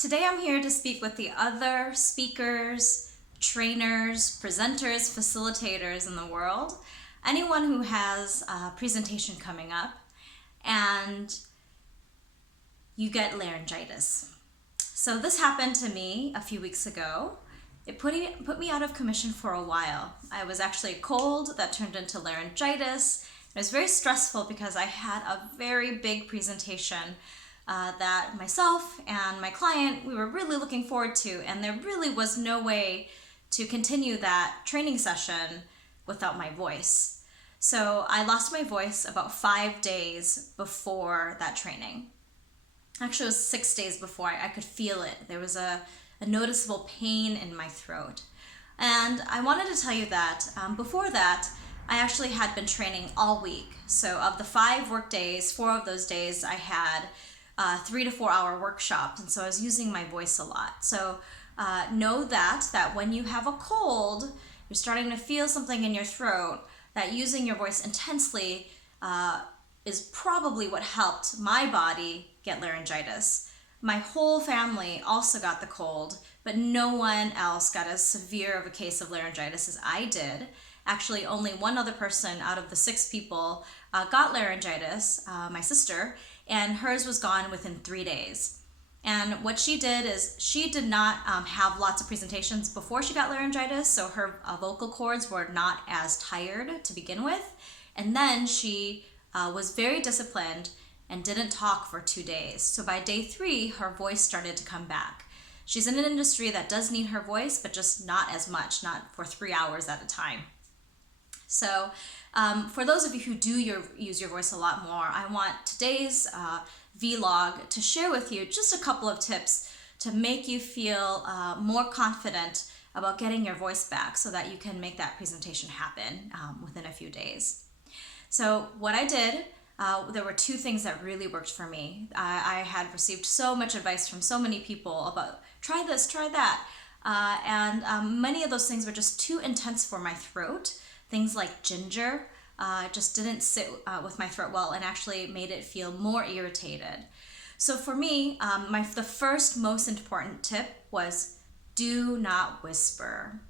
Today I'm here to speak with the other speakers, trainers, presenters, facilitators in the world, anyone who has a presentation coming up and you get laryngitis. So this happened to me a few weeks ago. It put me out of commission for a while. I was actually cold that turned into laryngitis. It was very stressful because I had a very big presentation that myself and my client, we were really looking forward to, and there really was no way to continue that training session without my voice. So I lost my voice about 5 days before that training. Actually, it was 6 days before. I could feel it. There was a noticeable pain in my throat. And I wanted to tell you that before that, I actually had been training all week. So of the 5 work days, 4 of those days I had 3 to 4 hour workshops, and so I was using my voice a lot. So know that when you have a cold, you're starting to feel something in your throat, that using your voice intensely is probably what helped my body get laryngitis. My whole family also got the cold, but no one else got as severe of a case of laryngitis as I did. Actually, only one other person out of the 6 people got laryngitis, my sister, and hers was gone within 3 days. And what she did is she did not have lots of presentations before she got laryngitis, so her vocal cords were not as tired to begin with. And then she was very disciplined and didn't talk for 2 days. So by day 3, her voice started to come back. She's in an industry that does need her voice, but just not as much, not for 3 hours at a time. So for those of you who do use your voice a lot more, I want today's vlog to share with you just a couple of tips to make you feel more confident about getting your voice back so that you can make that presentation happen within a few days. So what I did, there were 2 things that really worked for me. I had received so much advice from so many people about try this, try that, and many of those things were just too intense for my throat. Things like ginger just didn't sit with my throat well and actually made it feel more irritated. So for me, the first most important tip was do not whisper.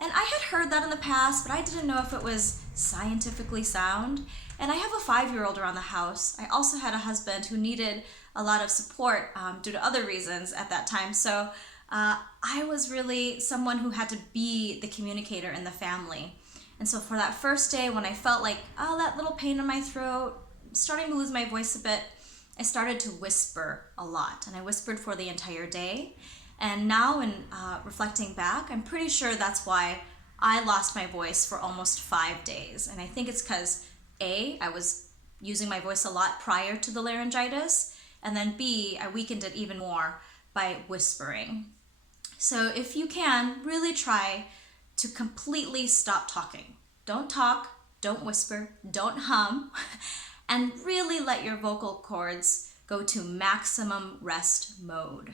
And I had heard that in the past, but I didn't know if it was scientifically sound. And I have a 5-year-old around the house. I also had a husband who needed a lot of support due to other reasons at that time. So I was really someone who had to be the communicator in the family. And so for that first day when I felt like, oh, that little pain in my throat, starting to lose my voice a bit, I started to whisper a lot. And I whispered for the entire day. And now in reflecting back, I'm pretty sure that's why I lost my voice for almost 5 days. And I think it's because A, I was using my voice a lot prior to the laryngitis, and then B, I weakened it even more by whispering. So if you can, really try to completely stop talking. Don't talk, don't whisper, don't hum, and really let your vocal cords go to maximum rest mode.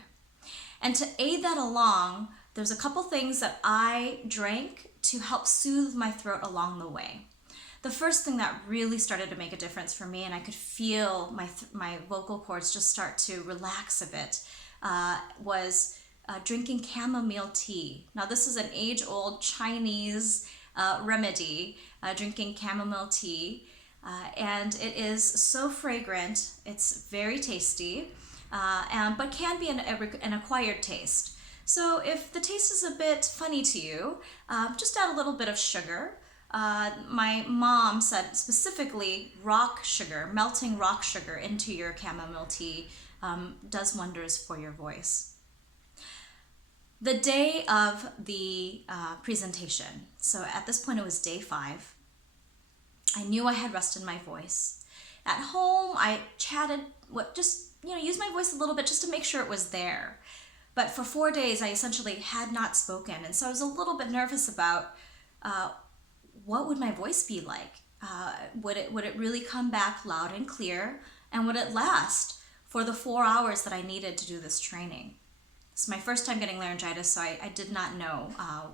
And to aid that along, there's a couple things that I drank to help soothe my throat along the way. The first thing that really started to make a difference for me, and I could feel my vocal cords just start to relax a bit, was drinking chamomile tea. Now this is an age-old Chinese remedy, drinking chamomile tea, and it is so fragrant, it's very tasty, but can be an acquired taste. So if the taste is a bit funny to you, just add a little bit of sugar. My mom said specifically rock sugar, melting rock sugar into your chamomile tea does wonders for your voice. The day of the presentation, so at this point it was day 5, I knew I had rested my voice. At home, I chatted, used my voice a little bit just to make sure it was there. But for 4 days, I essentially had not spoken, and so I was a little bit nervous about what would my voice be like? Would it really come back loud and clear, and would it last for the 4 hours that I needed to do this training? It's my first time getting laryngitis, so I did not know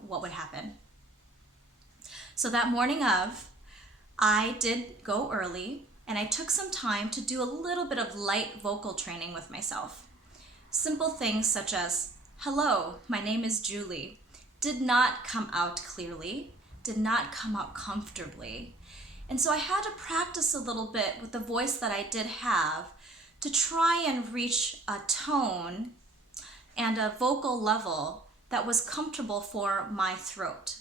what would happen. So that morning of, I did go early, and I took some time to do a little bit of light vocal training with myself. Simple things such as, "Hello, my name is Julie," did not come out clearly, did not come out comfortably. And so I had to practice a little bit with the voice that I did have to try and reach a tone and a vocal level that was comfortable for my throat.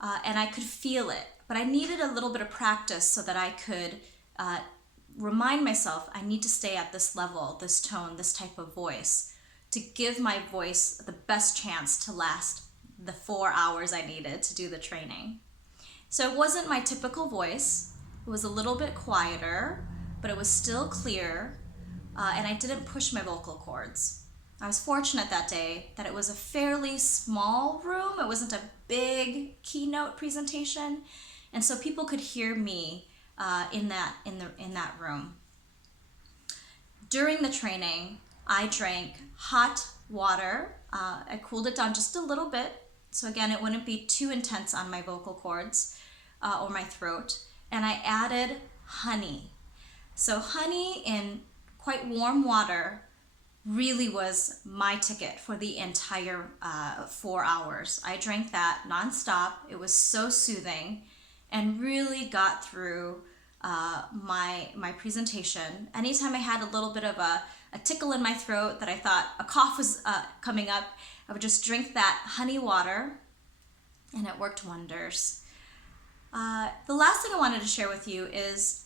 And I could feel it, but I needed a little bit of practice so that I could remind myself I need to stay at this level, this tone, this type of voice to give my voice the best chance to last the 4 hours I needed to do the training. So it wasn't my typical voice. It was a little bit quieter, but it was still clear, and I didn't push my vocal cords. I was fortunate that day that it was a fairly small room. It wasn't a big keynote presentation, and so people could hear me in that room. During the training, I drank hot water. I cooled it down just a little bit, so again, it wouldn't be too intense on my vocal cords or my throat. And I added honey. So honey in quite warm water really was my ticket for the entire 4 hours. I drank that nonstop. It was so soothing and really got through my presentation. Anytime I had a little bit of a tickle in my throat that I thought a cough was coming up, I would just drink that honey water, and it worked wonders. The last thing I wanted to share with you is,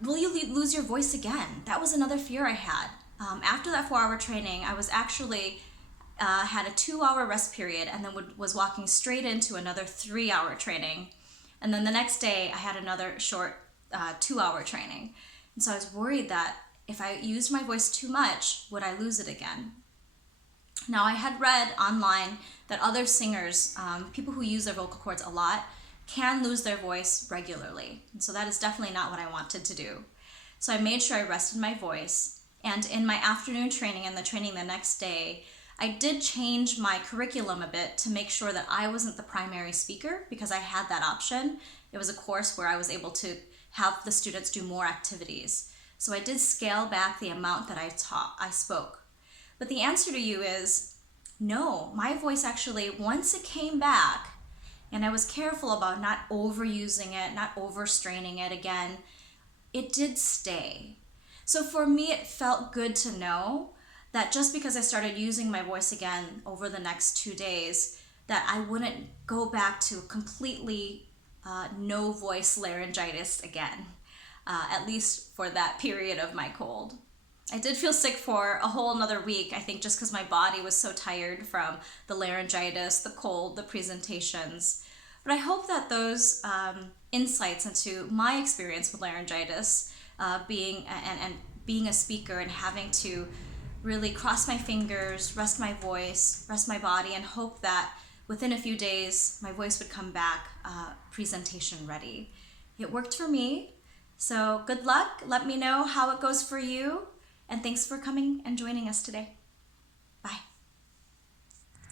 will you lose your voice again? That was another fear I had. After that 4-hour training, I was actually had a 2-hour rest period and then was walking straight into another 3-hour training. And then the next day, I had another short 2-hour training. And so I was worried that if I used my voice too much, would I lose it again? Now, I had read online that other singers, people who use their vocal cords a lot, can lose their voice regularly. And so that is definitely not what I wanted to do. So I made sure I rested my voice. And in my afternoon training and the training the next day, I did change my curriculum a bit to make sure that I wasn't the primary speaker, because I had that option. It was a course where I was able to have the students do more activities. So I did scale back the amount that I spoke. But the answer to you is no. My voice actually, once it came back, and I was careful about not overusing it, not overstraining it again, it did stay. So for me, it felt good to know that just because I started using my voice again over the next 2 days, that I wouldn't go back to completely no voice laryngitis again, at least for that period of my cold. I did feel sick for a whole another week, I think, just because my body was so tired from the laryngitis, the cold, the presentations. But I hope that those insights into my experience with laryngitis, being a speaker and having to really cross my fingers, rest my voice, rest my body, and hope that within a few days my voice would come back presentation ready. It worked for me, so good luck. Let me know how it goes for you, and thanks for coming and joining us today.